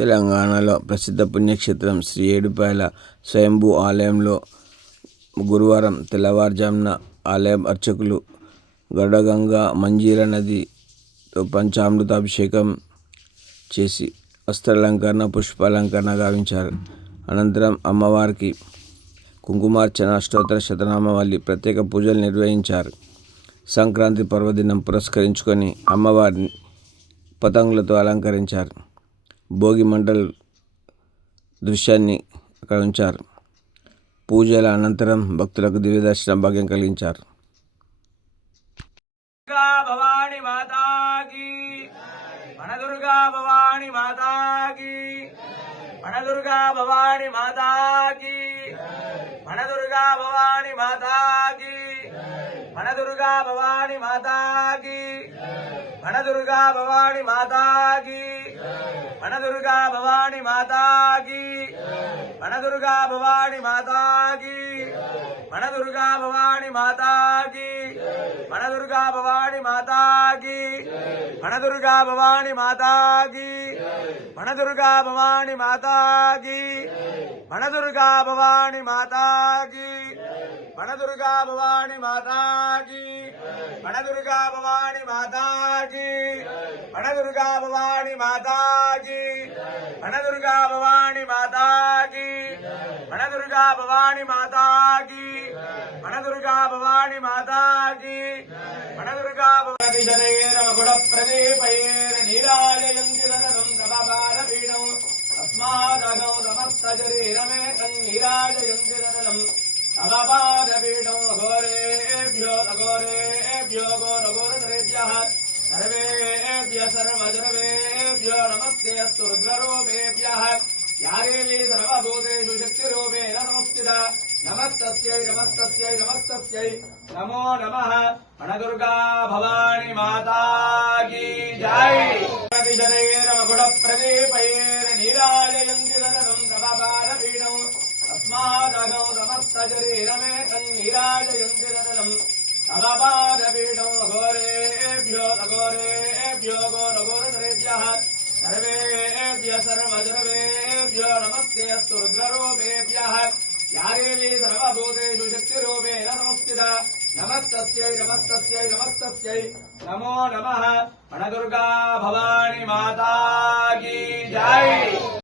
తెలంగాణలో ప్రసిద్ధ పుణ్యక్షేత్రం శ్రీ ఏడుపాయల స్వయంభూ ఆలయంలో గురువారం తెల్లవారుజామున ఆలయం అర్చకులు గరుడగంగా మంజీర నదితో పంచామృతాభిషేకం చేసి వస్త్రాలంకరణ పుష్పాలంకరణ గావించారు. అనంతరం అమ్మవారికి కుంకుమార్చన అష్టోత్తర శతనామావళి ప్రత్యేక పూజలు నిర్వహించారు. సంక్రాంతి పర్వదినం పురస్కరించుకొని అమ్మవారిని పతంగులతో అలంకరించారు. భోగి మంటల దృశ్యాన్ని అక్కడ ఉంచారు. పూజల అనంతరం భక్తులకు దివ్య దర్శనం భాగ్యం కలిగించారు. భవాని మాతాకి వనదుర్గా భవాని మాతాకి వనదుర్గా భవాని మాతాకి వనదుర్గా భవాని మాతాకి వనదుర్గా భవాని మాతాకి వనదుర్గా భవాని మాతాకి వనదుర్గా భవాని మాతాకి వనదుర్గా భవాని మాతాకి వనదుర్గా భవాని మాతాకి వనదుర్గా భవాని మాతాకి వనదుర్గా భవాని మాతాకి వనదుర్గా భవాని మాతాకి వనదుర్గా భవాని మాతాకి వనదుర్గా భవాని మాతాకి వనదుర్గా భవాని మాతాకి వనదుర్గా భవాని మాతాకి వనదుర్గా భవాని మాతాకి వనదుర్గా భవాని మాతాకి వనదుర్గా భవాని మాతాకి వనదుర్గా భవాని శరీరమగుడ ప్రదీపైర్ నీరాజయంతి రథం తమపాదపీఠం తస్మాదగౌ సమస్త శరీరమే తన్నీరాజయంతి రథం తమపాదపీఠం అఘోరేభ్యో అఘోరేభ్యో ఘోరఘోరతరేభ్యః సర్వేభ్యః సర్వజర్వేభ్యో నమస్తే అస్తు రుద్రరూపేభ్యః या देवी सर्वभूतेषु शक्तिरूपेण नमस्कृता नमस्तस्यै नमस्तस्यै नमस्तस्यै नमो नमः वनदुर्गा भवानी माता की जय। शरीरमगुण प्रदीपैर नीराजयन्ति रथं तमपादपीठं तस्मादगौ समस्त शरीरमे तन्नीराजयन्ति रथं तमपादपीठं अघोरेभ्यो अघोरेभ्यो घोरघोरतरेभ्यः सर्वेभ्यः सर्वजर्वेभ्यो नमस्ते अस्तु रुद्ररूपेभ्यः या देवी सर्वभूतेषु शक्तिरूपेण नमस्कृता नमस्तस्यै नमस्तस्यै नमस्तस्यै नमो नमः वनदुर्गा भवानी माता की जय।